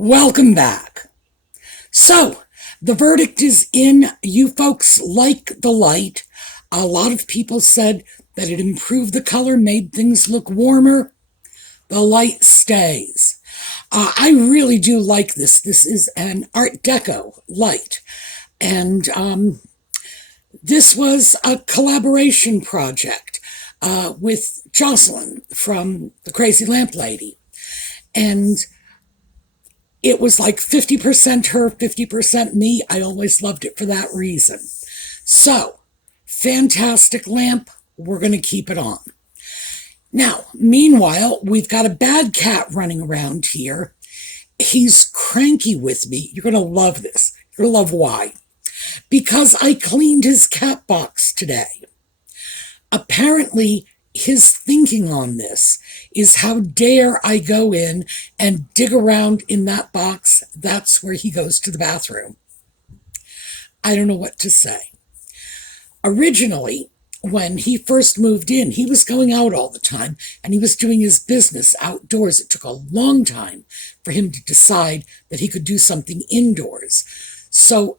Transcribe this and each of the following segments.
Welcome back. So, the verdict is in. You folks like the light. A lot of people said that it improved the color, made things look warmer. The light stays. I really do like this. This is an Art Deco light. And this was a collaboration project with Jocelyn from the Crazy Lamp Lady. And it was like 50% her, 50% me. I always loved it for that reason. So, fantastic lamp. We're going to keep it on. Now, meanwhile, we've got a bad cat running around here. He's cranky with me. You're going to love this. You're going to love why. Because I cleaned his cat box today. Apparently, his thinking on this is, how dare I go in and dig around in that box? That's where he goes to the bathroom. I don't know what to say. Originally, when he first moved in, he was going out all the time and he was doing his business outdoors. It took a long time for him to decide that he could do something indoors. So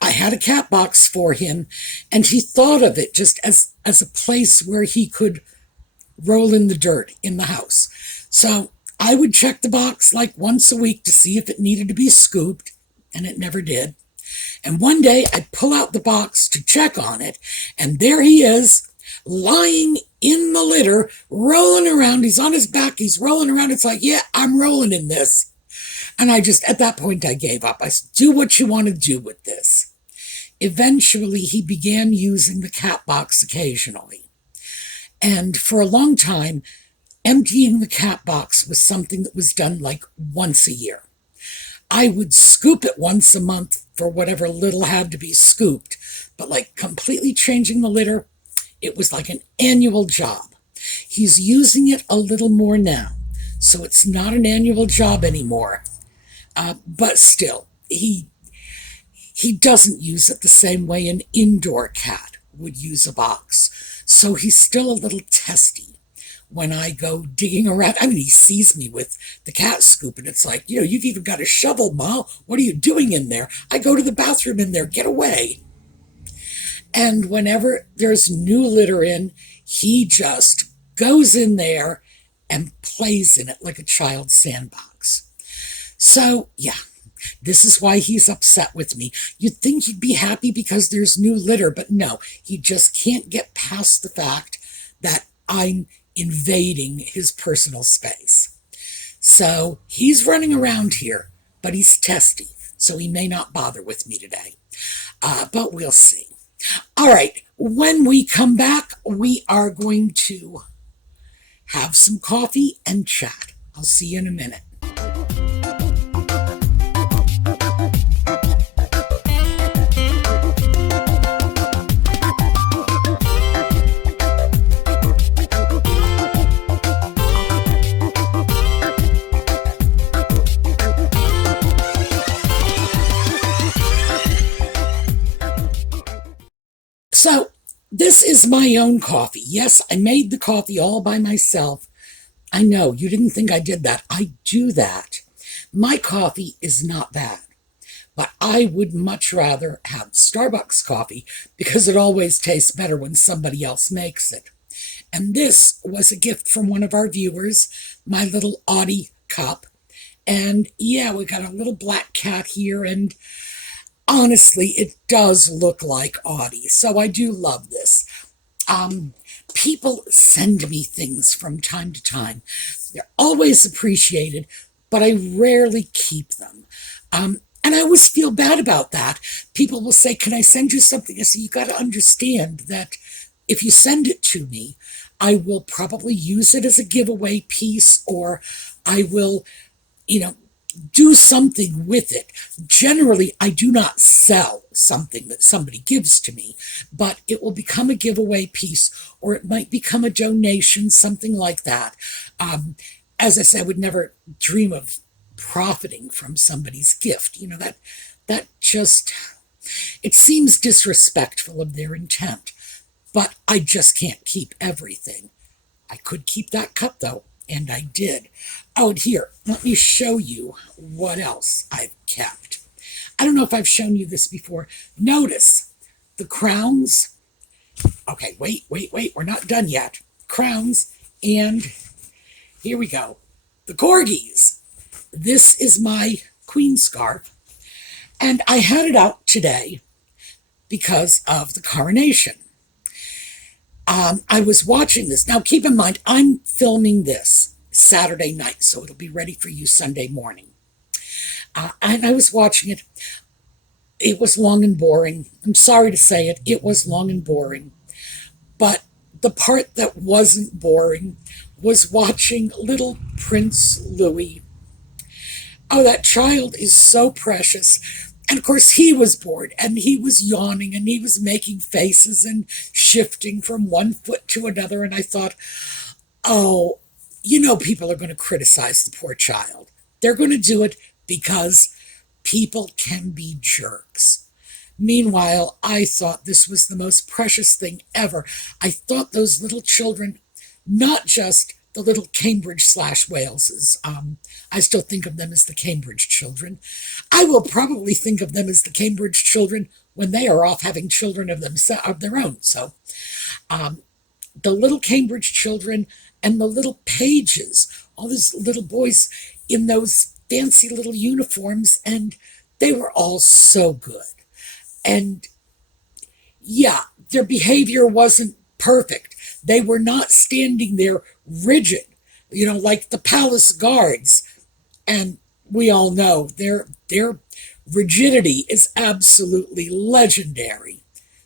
I had a cat box for him, and he thought of it just as a place where he could roll in the dirt in the house. So I would check the box like once a week to see if it needed to be scooped, and it never did. And one day I'd pull out the box to check on it, and there he is, lying in the litter, rolling around. He's on his back, he's rolling around. It's like, yeah, I'm rolling in this. And at that point, I gave up. I said, do what you want to do with this. Eventually, he began using the cat box occasionally. And for a long time, emptying the cat box was something that was done like once a year. I would scoop it once a month for whatever little had to be scooped, but like completely changing the litter, it was like an annual job. He's using it a little more now, so it's not an annual job anymore. But still, he doesn't use it the same way an indoor cat would use a box. So he's still a little testy when I go digging around. I mean, he sees me with the cat scoop, and it's like, you've even got a shovel, Ma. What are you doing in there? I go to the bathroom in there. Get away. And whenever there's new litter in, he just goes in there and plays in it like a child's sandbox. So, yeah. This is why he's upset with me. You'd think he'd be happy because there's new litter, but no, he just can't get past the fact that I'm invading his personal space. So he's running around here, but he's testy, so he may not bother with me today. But we'll see. All right, when we come back, we are going to have some coffee and chat. I'll see you in a minute. So, this is my own coffee. Yes, I made the coffee all by myself. I know, you didn't think I did that. I do that. My coffee is not bad, but I would much rather have Starbucks coffee because it always tastes better when somebody else makes it. And this was a gift from one of our viewers, my little Audie cup. And yeah, we got a little black cat here, and honestly, it does look like Audie, so I do love this. People send me things from time to time. They're always appreciated, but I rarely keep them. And I always feel bad about that. People will say, can I send you something? I say, you got to understand that if you send it to me, I will probably use it as a giveaway piece, or I will, do something with it. Generally, I do not sell something that somebody gives to me, but it will become a giveaway piece, or it might become a donation, something like that. As I said, I would never dream of profiting from somebody's gift. That just, it seems disrespectful of their intent, but I just can't keep everything. I could keep that cup, though. And I did. Oh, and here, let me show you what else I've kept. I don't know if I've shown you this before. Notice the crowns. Okay, wait. We're not done yet. Crowns, and here we go. The corgis. This is my queen scarf, and I had it out today because of the coronation. I was watching this. Now, keep in mind, I'm filming this Saturday night, so it'll be ready for you Sunday morning. And I was watching it. It was long and boring. I'm sorry to say it. It was long and boring. But the part that wasn't boring was watching little Prince Louis. Oh, that child is so precious. And of course, he was bored, and he was yawning, and he was making faces and shifting from one foot to another. And I thought, oh, people are going to criticize the poor child. They're going to do it because people can be jerks. Meanwhile, I thought this was the most precious thing ever. I thought those little children, not just the little Cambridge/Waleses, I still think of them as the Cambridge children. I will probably think of them as the Cambridge children when they are off having children of their own. So the little Cambridge children and the little pages, all these little boys in those fancy little uniforms, and they were all so good. And yeah, their behavior wasn't perfect. They were not standing there rigid, like the palace guards. And we all know their rigidity is absolutely legendary.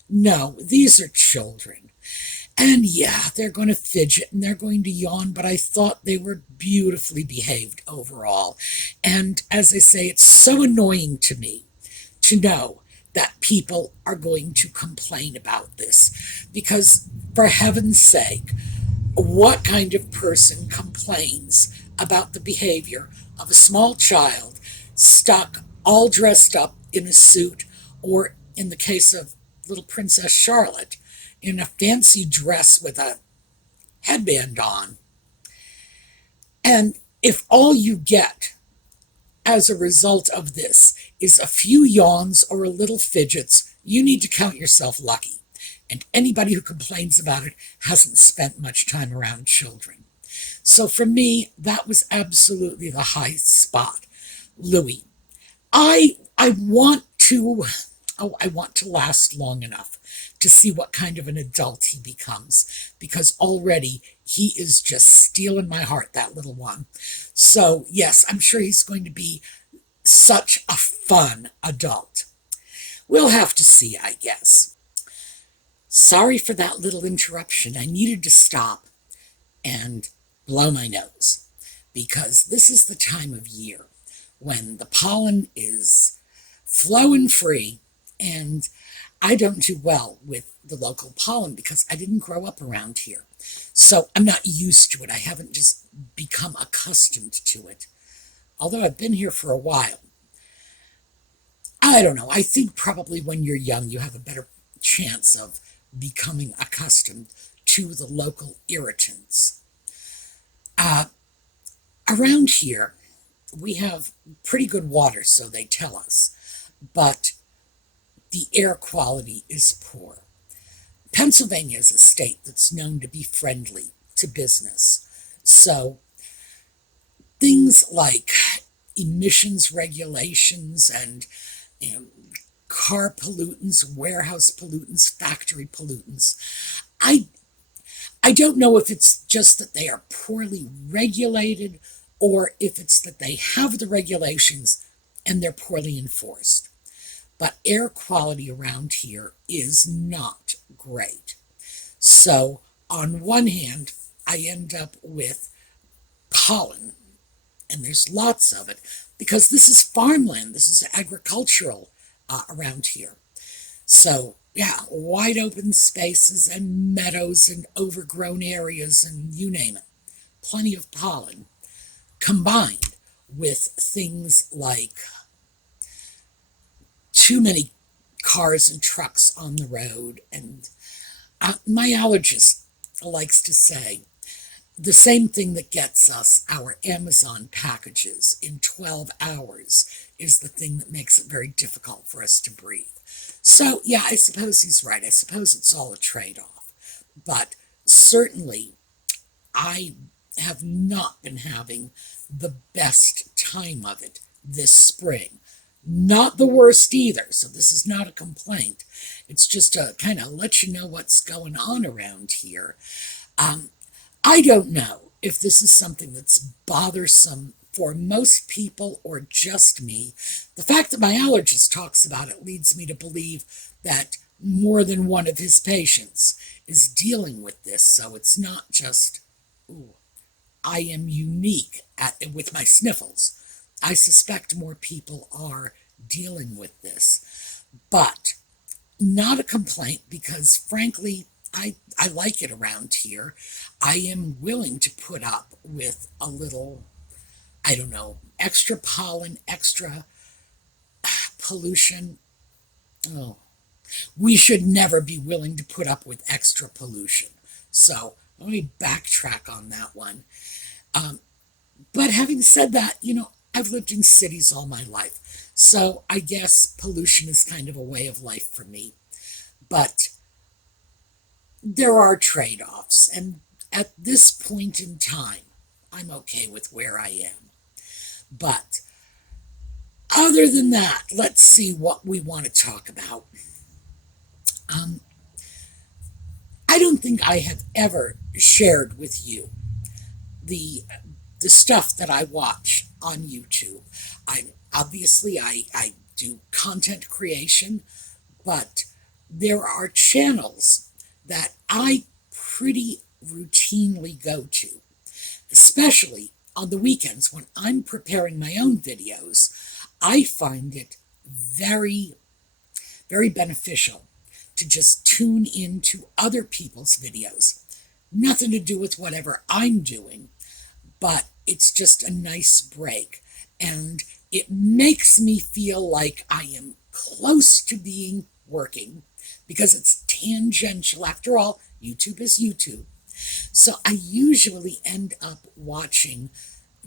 No, these are children. And yeah, they're going to fidget and they're going to yawn, but I thought they were beautifully behaved overall. And as I say, it's so annoying to me to know that people are going to complain about this. Because, for heaven's sake, what kind of person complains about the behavior of a small child stuck all dressed up in a suit, or in the case of little Princess Charlotte, in a fancy dress with a headband on? And if all you get as a result of this is a few yawns or a little fidgets, you need to count yourself lucky. And anybody who complains about it hasn't spent much time around children. So for me, that was absolutely the high spot. Louis. I want to last long enough to see what kind of an adult he becomes, because already he is just stealing my heart, that little one. So yes, I'm sure he's going to be such a fun adult. We'll have to see, I guess. Sorry for that little interruption. I needed to stop and blow my nose, because this is the time of year when the pollen is flowing free, and I don't do well with the local pollen because I didn't grow up around here. So I'm not used to it. I haven't just become accustomed to it, although I've been here for a while. I don't know. I think probably when you're young, you have a better chance of becoming accustomed to the local irritants. Around here, we have pretty good water, so they tell us, but the air quality is poor. Pennsylvania is a state that's known to be friendly to business. So things like emissions regulations and car pollutants, warehouse pollutants, factory pollutants, I don't know if it's just that they are poorly regulated or if it's that they have the regulations and they're poorly enforced. But air quality around here is not great. So on one hand, I end up with pollen, and there's lots of it, because this is farmland, this is agricultural around here. So yeah, wide open spaces and meadows and overgrown areas and you name it. Plenty of pollen, combined with things like too many cars and trucks on the road. And my allergist likes to say the same thing that gets us our Amazon packages in 12 hours is the thing that makes it very difficult for us to breathe. So, yeah, I suppose he's right. I suppose it's all a trade-off. But certainly, I have not been having the best time of it this spring. Not the worst either, so this is not a complaint. It's just to kind of let you know what's going on around here. I don't know if this is something that's bothersome for most people or just me. The fact that my allergist talks about it leads me to believe that more than one of his patients is dealing with this, so it's not just, ooh, I am unique with my sniffles. I suspect more people are dealing with this, but not a complaint because, frankly, I like it around here. I am willing to put up with a little, I don't know, extra pollen, extra pollution. Oh, we should never be willing to put up with extra pollution. So let me backtrack on that one. But having said that, I've lived in cities all my life. So I guess pollution is kind of a way of life for me. But there are trade-offs. And at this point in time, I'm okay with where I am. But other than that, let's see what we want to talk about. I don't think I have ever shared with you the stuff that I watch on YouTube. I do content creation, but there are channels that I pretty routinely go to, especially on the weekends when I'm preparing my own videos. I find it very, very beneficial to just tune into other people's videos. Nothing to do with whatever I'm doing, but it's just a nice break. And it makes me feel like I am close to being working because it's tangential. After all, YouTube is YouTube. So I usually end up watching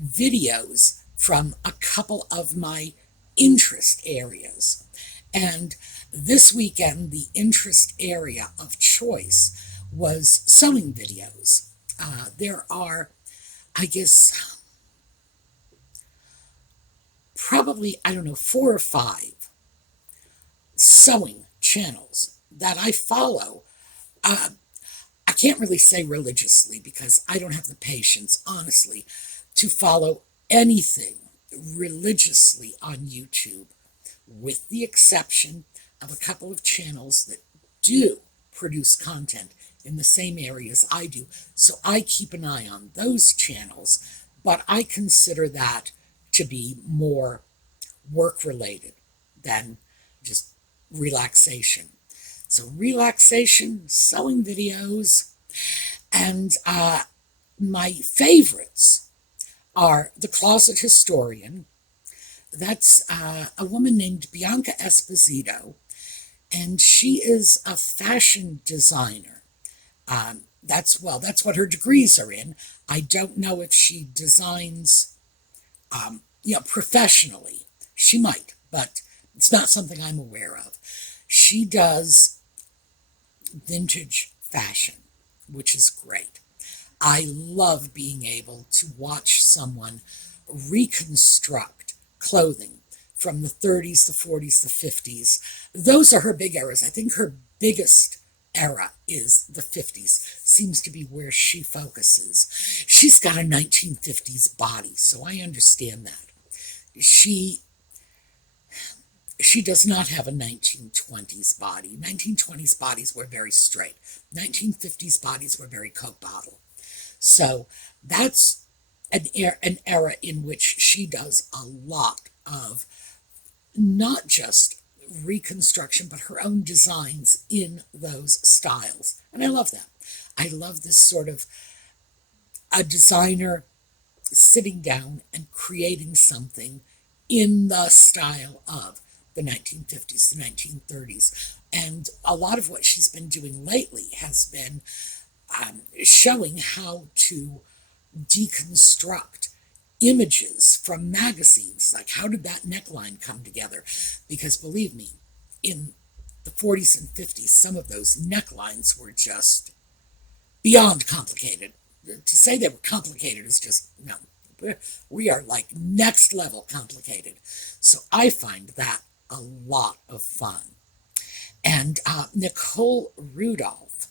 videos from a couple of my interest areas. And this weekend, the interest area of choice was sewing videos. There are, I guess, probably, 4 or 5 sewing channels that I follow. I can't really say religiously because I don't have the patience, honestly, to follow anything religiously on YouTube, with the exception of a couple of channels that do produce content in the same areas I do. So I keep an eye on those channels, but I consider that to be more work-related than just relaxation. So relaxation, sewing videos, and my favorites are The Closet Historian. That's a woman named Bianca Esposito, and she is a fashion designer. That's what her degrees are in. I don't know if she designs, professionally. She might, but it's not something I'm aware of. She does vintage fashion, which is great. I love being able to watch someone reconstruct clothing from the 30s, the 40s, the 50s. Those are her big eras. I think her biggest era is the 50s, seems to be where she focuses. She's got a 1950s body, so I understand that. She does not have a 1920s body. 1920s bodies were very straight. 1950s bodies were very Coke bottle. So that's an era in which she does a lot of not just reconstruction, but her own designs in those styles. And I love that. I love this sort of a designer sitting down and creating something in the style of the 1950s, the 1930s. And a lot of what she's been doing lately has been showing how to deconstruct images from magazines. Like, how did that neckline come together? Because believe me, in the 40s and 50s, some of those necklines were just beyond complicated. To say they were complicated is just, no. We are like next level complicated. So I find that a lot of fun. And Nicole Rudolph,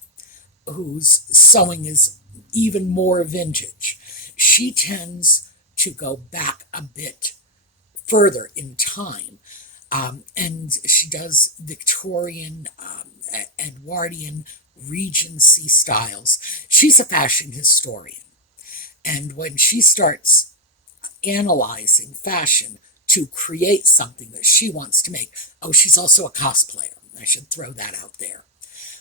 whose sewing is even more vintage, she tends to go back a bit further in time. And she does Victorian, Edwardian, Regency styles. She's a fashion historian. And when she starts analyzing fashion to create something that she wants to make, oh, she's also a cosplayer. I should throw that out there.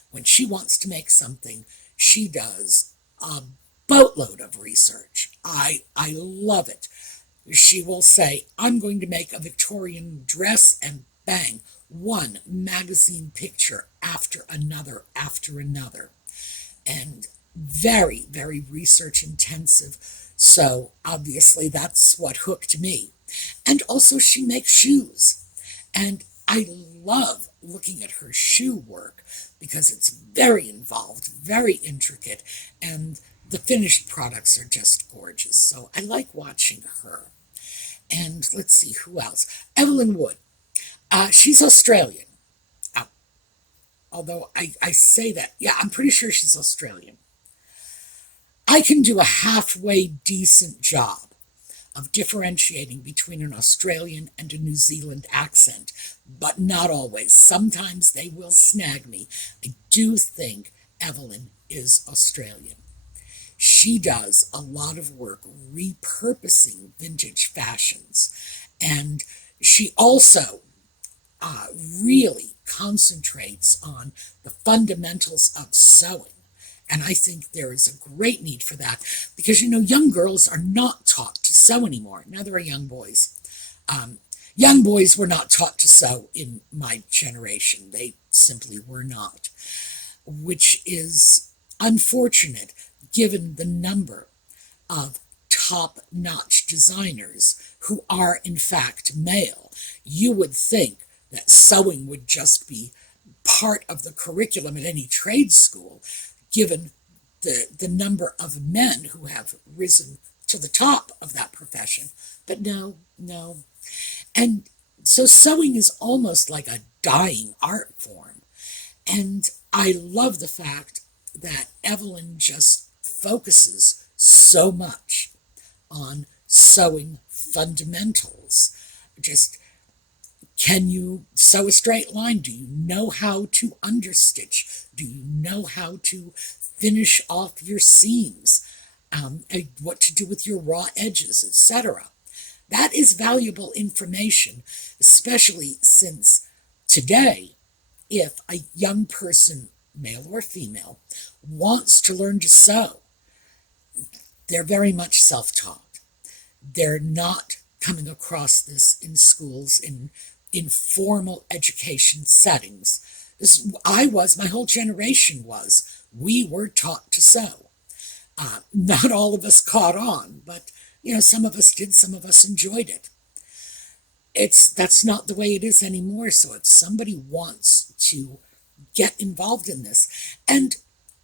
When she wants to make something, she does a boatload of research. I love it. She will say, I'm going to make a Victorian dress, and bang, one magazine picture after another, and very, very research intensive. So obviously that's what hooked me. And also she makes shoes. And I love looking at her shoe work because it's very involved, very intricate, and the finished products are just gorgeous. So I like watching her. And let's see, who else? Evelyn Wood. She's Australian. Although I say that, yeah, I'm pretty sure she's Australian. I can do a halfway decent job of differentiating between an Australian and a New Zealand accent, but not always. Sometimes they will snag me. I do think Evelyn is Australian. She does a lot of work repurposing vintage fashions, and she also really concentrates on the fundamentals of sewing. And I think there is a great need for that because, young girls are not taught to sew anymore. Now there are young boys. Young boys were not taught to sew in my generation. They simply were not, which is unfortunate given the number of top-notch designers who are in fact male. You would think that sewing would just be part of the curriculum at any trade school, given the number of men who have risen to the top of that profession. But no. And so sewing is almost like a dying art form. And I love the fact that Evelyn just focuses so much on sewing fundamentals. Just, can you sew a straight line? Do you know how to understitch? Do you know how to finish off your seams? What to do with your raw edges, etc. That is valuable information, especially since today, if a young person, male or female, wants to learn to sew, they're very much self-taught. They're not coming across this in schools, in formal education settings. My whole generation was, we were taught to sew. Not all of us caught on, but some of us did, some of us enjoyed it. That's not the way it is anymore. So if somebody wants to get involved in this, and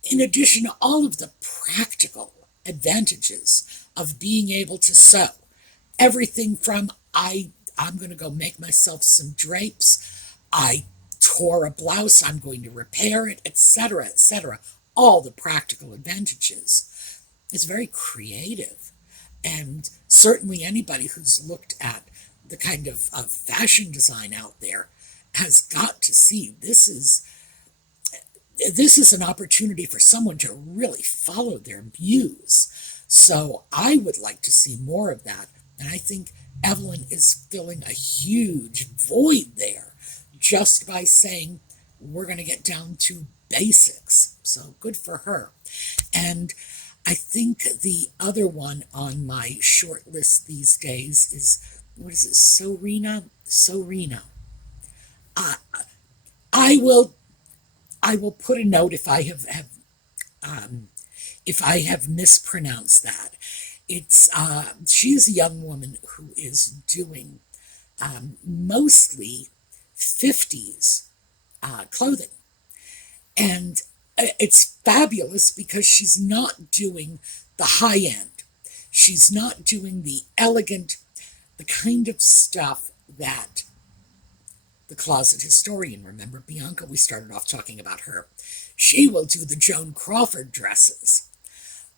in addition to all of the practical advantages of being able to sew, everything from I'm going to go make myself some drapes, I tore a blouse, I'm going to repair it, etc., etc., all the practical advantages. It's very creative. And certainly anybody who's looked at the kind of fashion design out there has got to see this is an opportunity for someone to really follow their muse. So I would like to see more of that. And I think Evelyn is filling a huge void there just by saying, we're going to get down to basics. So good for her. And I think the other one on my short list these days is, what is it, Sorina? I will put a note if I have mispronounced that. She's a young woman who is doing mostly 50s clothing. And it's fabulous because she's not doing the high end. She's not doing the elegant, the kind of stuff that the closet historian, remember Bianca, we started off talking about her. She will do the Joan Crawford dresses.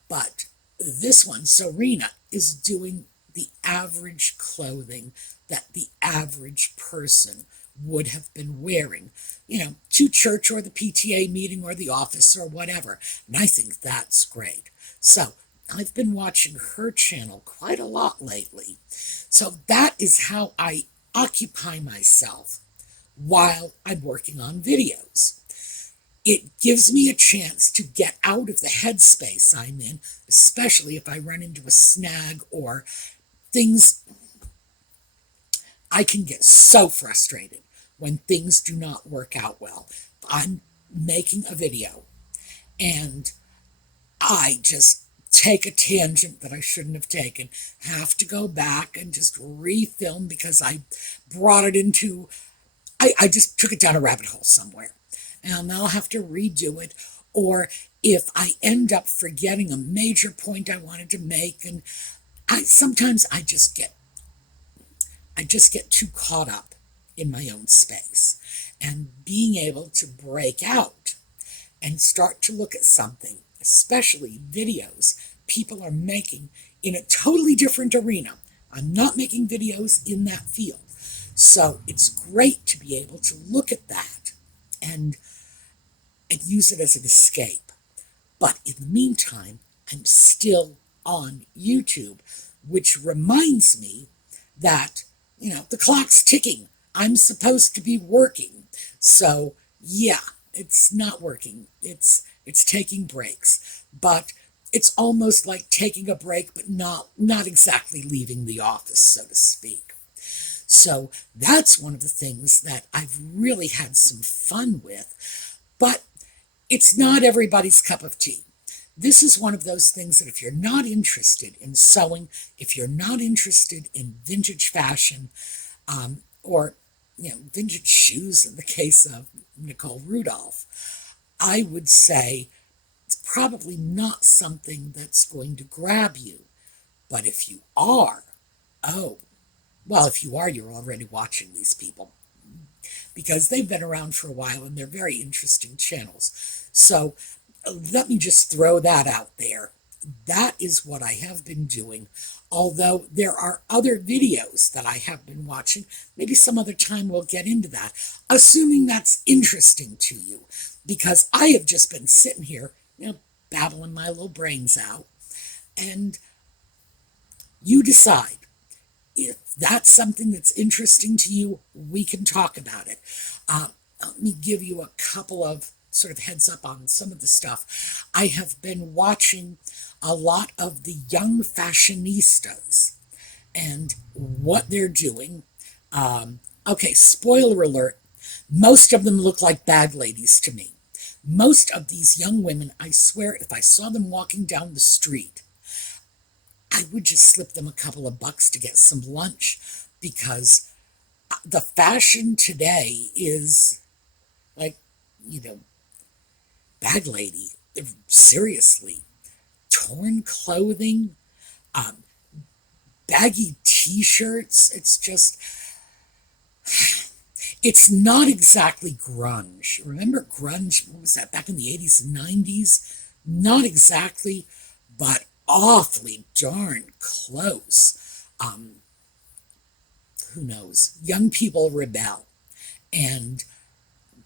But this one, Serena, is doing the average clothing that the average person would have been wearing, to church or the PTA meeting or the office or whatever. And I think that's great. So I've been watching her channel quite a lot lately. So that is how I occupy myself while I'm working on videos. It gives me a chance to get out of the headspace I'm in, especially if I run into a snag or things. I can get so frustrated when things do not work out well. I'm making a video and I just take a tangent that I shouldn't have taken, have to go back and just refilm because I brought it into, I just took it down a rabbit hole somewhere. And I'll have to redo it. Or if I end up forgetting a major point I wanted to make, and sometimes I just get too caught up in my own space. And being able to break out and start to look at something, especially videos people are making in a totally different arena. I'm not making videos in that field. So it's great to be able to look at that and use it as an escape. But in the meantime, I'm still on YouTube, which reminds me that, the clock's ticking. I'm supposed to be working. So, yeah, it's not working. It's taking breaks. But it's almost like taking a break, but not exactly leaving the office, so to speak. So that's one of the things that I've really had some fun with. But it's not everybody's cup of tea. This is one of those things that if you're not interested in sewing, if you're not interested in vintage fashion, or vintage shoes in the case of Nicole Rudolph, I would say it's probably not something that's going to grab you. But if you are, if you are, you're already watching these people because they've been around for a while and they're very interesting channels. So let me just throw that out there. That is what I have been doing, although there are other videos that I have been watching. Maybe some other time we'll get into that, assuming that's interesting to you, because I have just been sitting here, babbling my little brains out, and you decide. If that's something that's interesting to you, we can talk about it. Let me give you a couple of sort of heads up on some of the stuff. I have been watching a lot of the young fashionistas and what they're doing. Okay, spoiler alert, most of them look like bag ladies to me. Most of these young women, I swear, if I saw them walking down the street, I would just slip them a couple of bucks to get some lunch, because the fashion today is like, bag lady, seriously, torn clothing, baggy t-shirts. It's not exactly grunge. Remember grunge? What was that, back in the 80s and 90s? Not exactly, but awfully darn close. Who knows? Young people rebel. And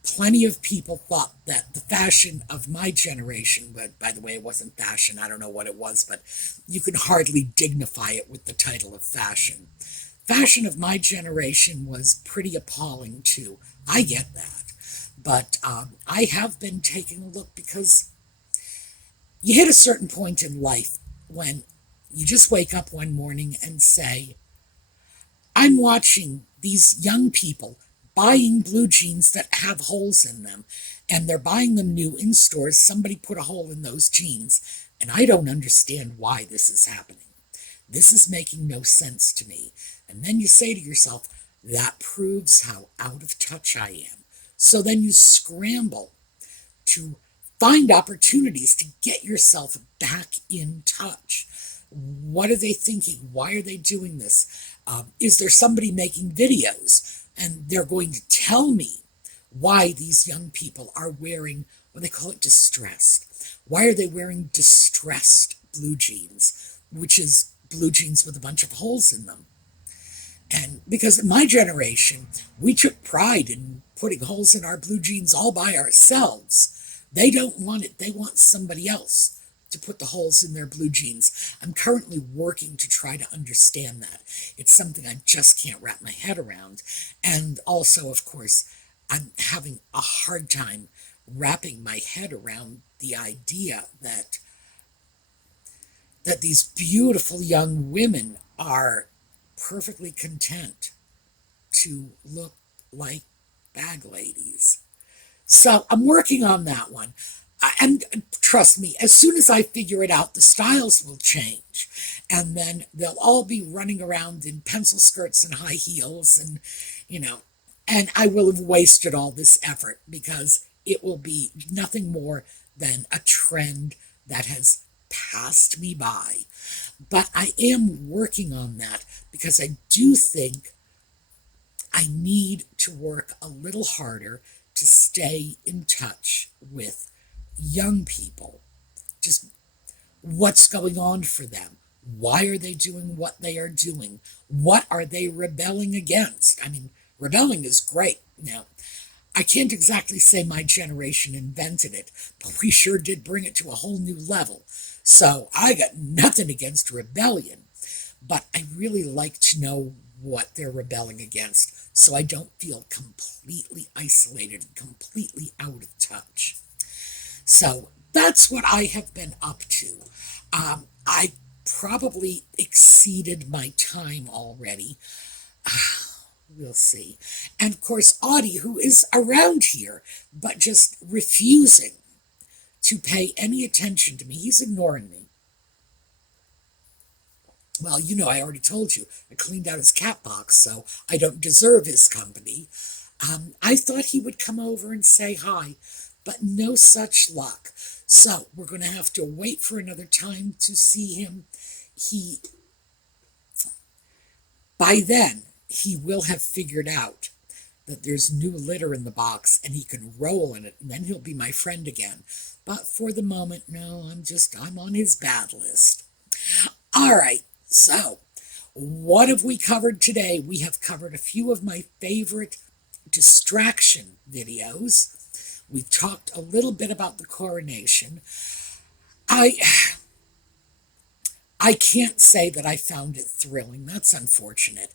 plenty of people thought that the fashion of my generation, but by the way, it wasn't fashion, I don't know what it was, but you can hardly dignify it with the title of fashion. Fashion of my generation was pretty appalling too. I get that. But I have been taking a look, because you hit a certain point in life when you just wake up one morning and say, I'm watching these young people buying blue jeans that have holes in them, and they're buying them new in stores. Somebody put a hole in those jeans, and I don't understand why this is happening. This is making no sense to me. And then you say to yourself, that proves how out of touch I am. So then you scramble to find opportunities to get yourself back in touch. What are they thinking? Why are they doing this? Is there somebody making videos and they're going to tell me why these young people are wearing, what they call it, distressed? Why are they wearing distressed blue jeans, which is blue jeans with a bunch of holes in them? And because in my generation, we took pride in putting holes in our blue jeans all by ourselves. They don't want it. They want somebody else to put the holes in their blue jeans. I'm currently working to try to understand that. It's something I just can't wrap my head around. And also, of course, I'm having a hard time wrapping my head around the idea that these beautiful young women are perfectly content to look like bag ladies. So I'm working on that one. And trust me, as soon as I figure it out, the styles will change. And then they'll all be running around in pencil skirts and high heels and, and I will have wasted all this effort because it will be nothing more than a trend that has passed me by. But I am working on that because I do think I need to work a little harder to stay in touch with young people. Just what's going on for them. Why are they doing what they are doing? What are they rebelling against? I mean, rebelling is great. Now, I can't exactly say my generation invented it, but we sure did bring it to a whole new level. So I got nothing against rebellion, but I really like to know what they're rebelling against so I don't feel completely isolated and completely out of touch. So that's what I have been up to. I probably exceeded my time already. We'll see. And of course, Audie, who is around here, but just refusing to pay any attention to me. He's ignoring me. Well, I already told you, I cleaned out his cat box, so I don't deserve his company. I thought he would come over and say hi, but no such luck. So we're going to have to wait for another time to see him. By then, he will have figured out that there's new litter in the box and he can roll in it, and then he'll be my friend again. But for the moment, no, I'm on his bad list. All right, so what have we covered today? We have covered a few of my favorite distraction videos. We've talked a little bit about the coronation. I can't say that I found it thrilling. That's unfortunate.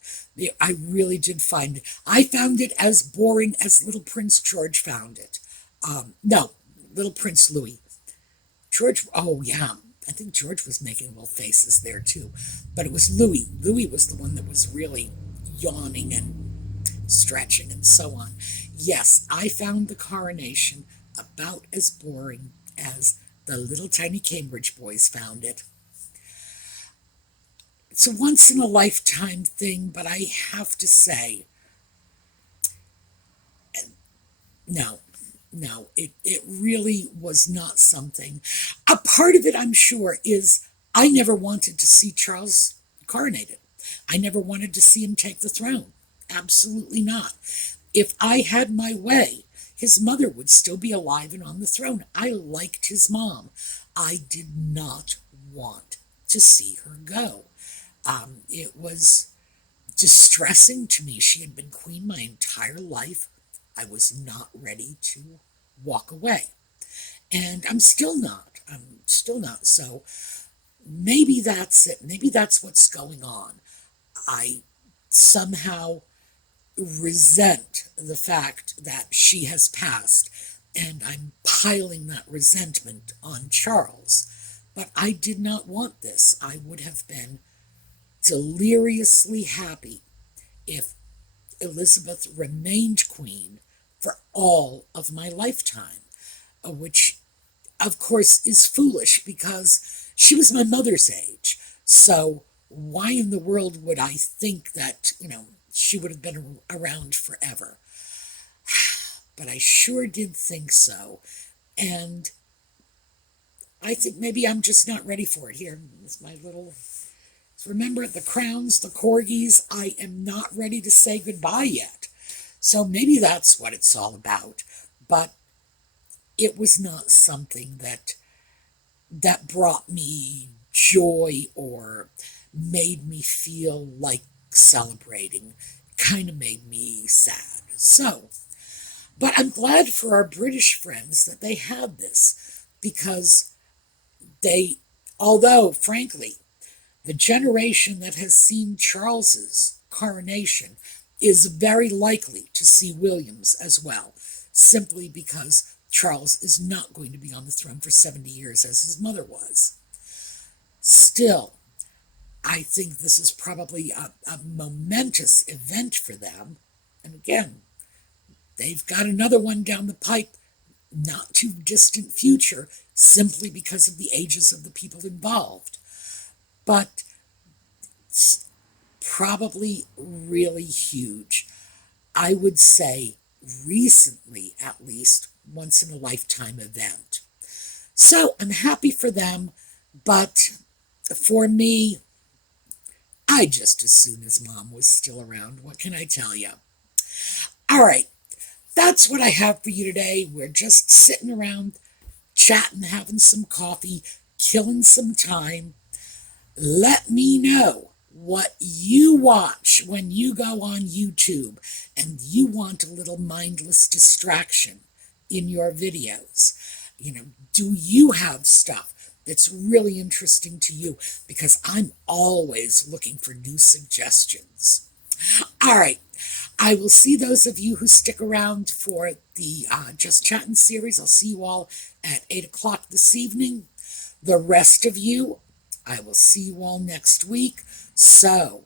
I really did find it. I found it as boring as Little Prince George found it. No, Little Prince Louis. George, oh yeah, I think George was making little faces there too. But it was Louis. Louis was the one that was really yawning and stretching and so on. Yes, I found the coronation about as boring as the little tiny Cambridge boys found it. It's a once-in-a-lifetime thing, but I have to say, no, it really was not something. A part of it, I'm sure, is I never wanted to see Charles coronated. I never wanted to see him take the throne. Absolutely not. If I had my way, his mother would still be alive and on the throne. I liked his mom. I did not want to see her go. It was distressing to me. She had been queen my entire life. I was not ready to walk away. And I'm still not. So maybe that's it. Maybe that's what's going on. I somehow resent the fact that she has passed, and I'm piling that resentment on Charles. But I did not want this. I would have been deliriously happy if Elizabeth remained queen for all of my lifetime, which, of course, is foolish because she was my mother's age. So why in the world would I think that, she would have been around forever? But I sure did think so. And I think maybe I'm just not ready for it. Here is my little. Remember, the crowns, the corgis, I am not ready to say goodbye yet. So maybe that's what it's all about. But it was not something that brought me joy or made me feel like celebrating. Kind of made me sad. So, but I'm glad for our British friends that they had this, because although, frankly, the generation that has seen Charles's coronation is very likely to see William's as well, simply because Charles is not going to be on the throne for 70 years as his mother was. Still, I think this is probably a momentous event for them. And again, they've got another one down the pipe, not too distant future, simply because of the ages of the people involved. But it's probably really huge. I would say recently, at least, once in a lifetime event. So I'm happy for them, but for me, I just as soon as Mom was still around. What can I tell you? All right, that's what I have for you today. We're just sitting around, chatting, having some coffee, killing some time. Let me know what you watch when you go on YouTube and you want a little mindless distraction in your videos. Do you have stuff that's really interesting to you? Because I'm always looking for new suggestions. All right. I will see those of you who stick around for the Just Chatting series. I'll see you all at 8 o'clock this evening. The rest of you, I will see you all next week. So,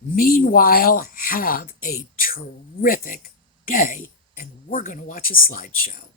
meanwhile, have a terrific day, and we're going to watch a slideshow.